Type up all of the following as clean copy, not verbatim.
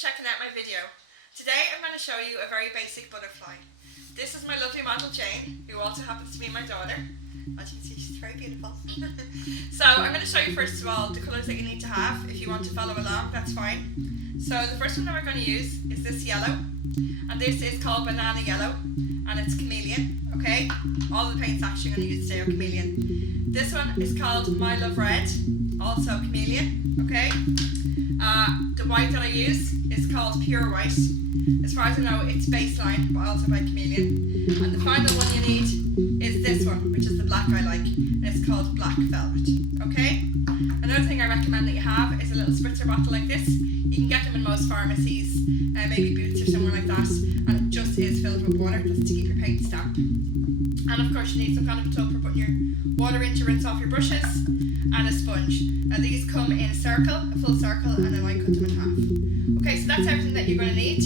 checking out my video. Today I'm going to show you a very basic butterfly. This is my lovely model Jane, who also happens to be my daughter. As you can see, she's very beautiful. So I'm going to show you first of all the colours that you need to have. If you want to follow along, that's fine. So the first one that we're going to use is this yellow, and this is called banana yellow, and it's chameleon. Okay, all the paints actually I'm going to use today are chameleon. This one is called My Love Red, also chameleon. Okay, the white that I use is called pure white. As far as I know, it's baseline, but also by chameleon. And the final one you need is this one, which is the black I like, and it's called black velvet. Okay. Another thing I recommend that you have is a little spritzer bottle like this. You can get them in most pharmacies, maybe Boots or somewhere like that, and it just is filled with water just to keep your paint damp. And of course you need some kind of a tub for putting your water in to rinse off your brushes, and a sponge. Now these come in a circle, a full circle, and then I cut them in half. Okay, so that's everything that you're going to need.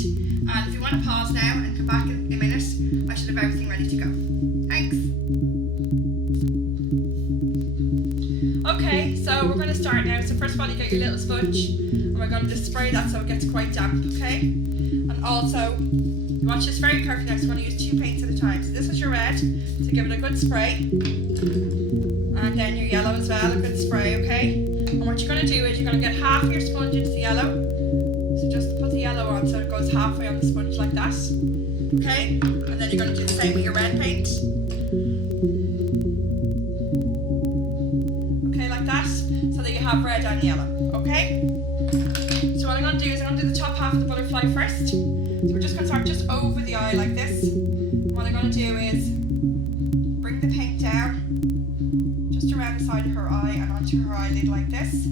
And if you want to pause now and come back in a minute, I should have everything ready to go. Thanks. Okay, so we're going to start now. So first of all, you get your little sponge, and we're going to just spray that so it gets quite damp, okay? And also, watch this very carefully now, so we're going to use 2 paints at a time. So this is your red, so give it a good spray. And then your yellow as well, a good spray, okay? And what you're going to do is you're going to get half your sponge into the yellow. So just put the yellow on so it goes halfway on the sponge like that. Okay? And then you're going to do the same with your red paint. Okay, like that. So that you have red and yellow. Okay? So what I'm going to do is I'm going to do the top half of the butterfly first. So we're just going to start just over the eye like this. And what I'm going to do is bring the paint down just around the side of her eye and onto her eyelid like this.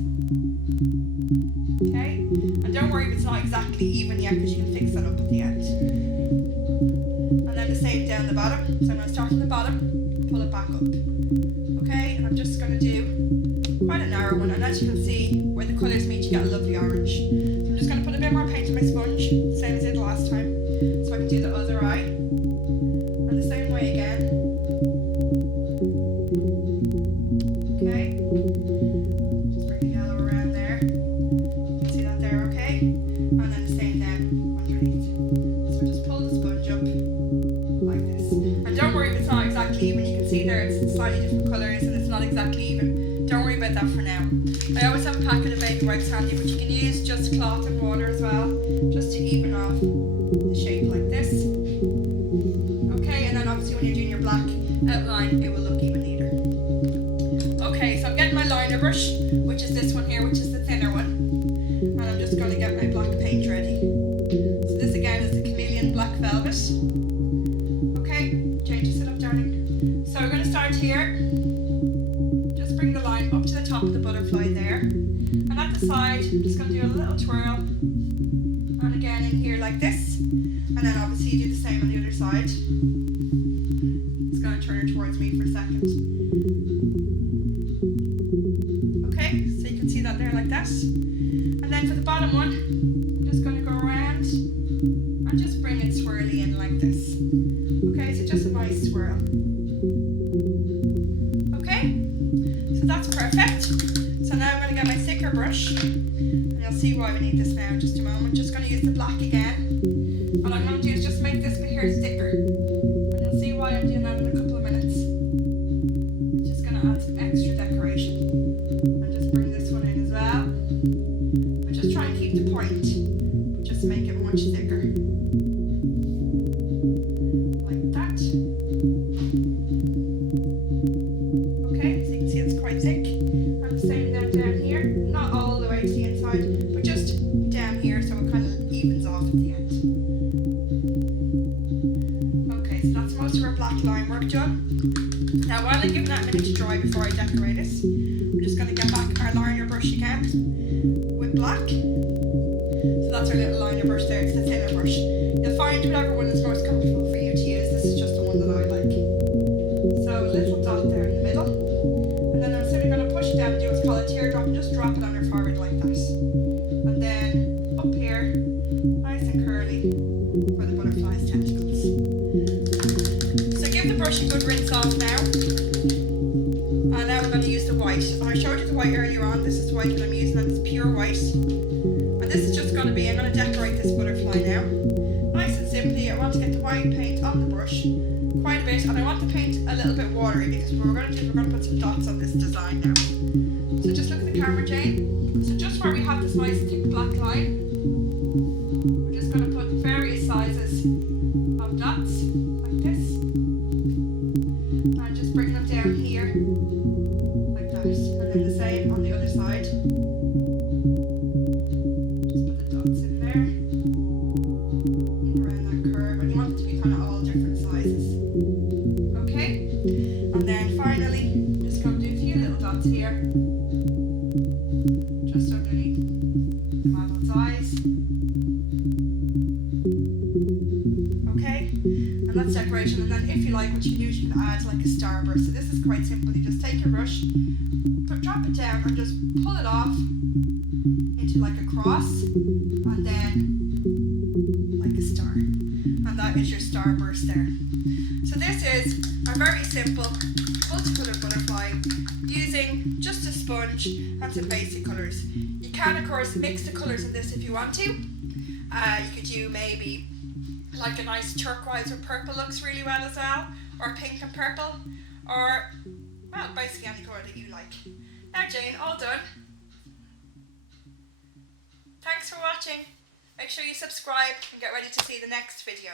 Okay? And don't worry if it's not exactly even yet, because you can fix that up at the end. And then the same down the bottom. So I'm going to start from the bottom, pull it back up. Okay? And I'm just going to do quite a narrow one. And as you can see, where the colours meet, you get a lovely orange. So I'm just going to put a bit more paint on my sponge, same as I did last time. So I can do the other eye. And the same way again. Okay? Just bring the yellow around there. See that there, okay? And then the same down underneath. So just pull the sponge up like this. And don't worry if it's not exactly even. You can see there it's slightly different colours and it's not exactly even. Don't worry about that for now. I always have a packet of baby wipes handy, but you can use just cloth and water as well, just to even off the shape like this. Okay, and then obviously when you're doing your black outline, it will look even neater. Okay, so I'm getting my liner brush, which is this one here, which is the thinner one. And I'm just going to get my black paint ready. So this again is the chameleon black velvet. Okay, change your sit up, darling. So we're going to start here. Just bring the line up to the top of the butterfly there. And at the side, I'm just going to do a little twirl. And again in here like this. And then obviously you do the same on the other side. Just going to turn her towards me for a second. Okay, so you can see that there like that. And then for the bottom one, I'm just going to go around and just bring it swirly in like this. Okay, so just a nice swirl. Okay, so that's perfect. So now I'm going to get my thicker brush, and you'll see why we need this now in just a moment. Just going to use the black again. What I'm going to do is just make this bit here thicker, and you'll see why I'm doing that in a couple of minutes. It's just going to add some extra decoration. And just bring this one in as well. But just try and keep the point, but just make it much thicker. Like that. Okay, so you can see it's quite thick. And the same down here. Not all the way to the inside, but just down here so it kind of evens off at the end. Okay, so that's most of our black line work done. Now while I'm giving that a minute to dry before I decorate it, we're just going to get back our liner brush again with black. So that's our little liner brush there, it's the thinner brush. You'll find whatever one is most comfortable for you to use. This is just the one that I like. So a little dot there in the middle. And then I'm simply going to push down and do what's called a teardrop and just drop it on her forehead like that. And then up here, nice and curly for the butterfly's tentacles. So give the brush a good rinse off now. And now we're going to use the white. I showed you the white earlier on. This is the white that I'm using, and it's pure white. And this is just going to be, I'm going to decorate bit, and I want the paint a little bit watery because what we're going to do is we're going to put some dots on this design now. So just look at the camera, Jane. So just where we have this nice thick black line, we're just going to put various sizes of dots like this, and just bring them down here like that, and then the same on the other side. Just put the dots in there, around that curve, and you want it to be kind of all different sizes. Okay, and then finally, I'm just going to do a few little dots here, just underneath the model's eyes. Okay, and that's decoration. And then if you like, what you can do is you can add like a starburst. So this is quite simple. You just take your brush, drop it down, and just pull it off into like a cross, and then like a star. And that is your starburst there. So this is a very simple multicolored butterfly using just a sponge and some basic colours. You can of course mix the colours in this if you want to. You could do maybe like a nice turquoise with purple, looks really well as well, or pink and purple, or well, basically any colour that you like. Now Jane, all done. Thanks for watching. Make sure you subscribe and get ready to see the next video.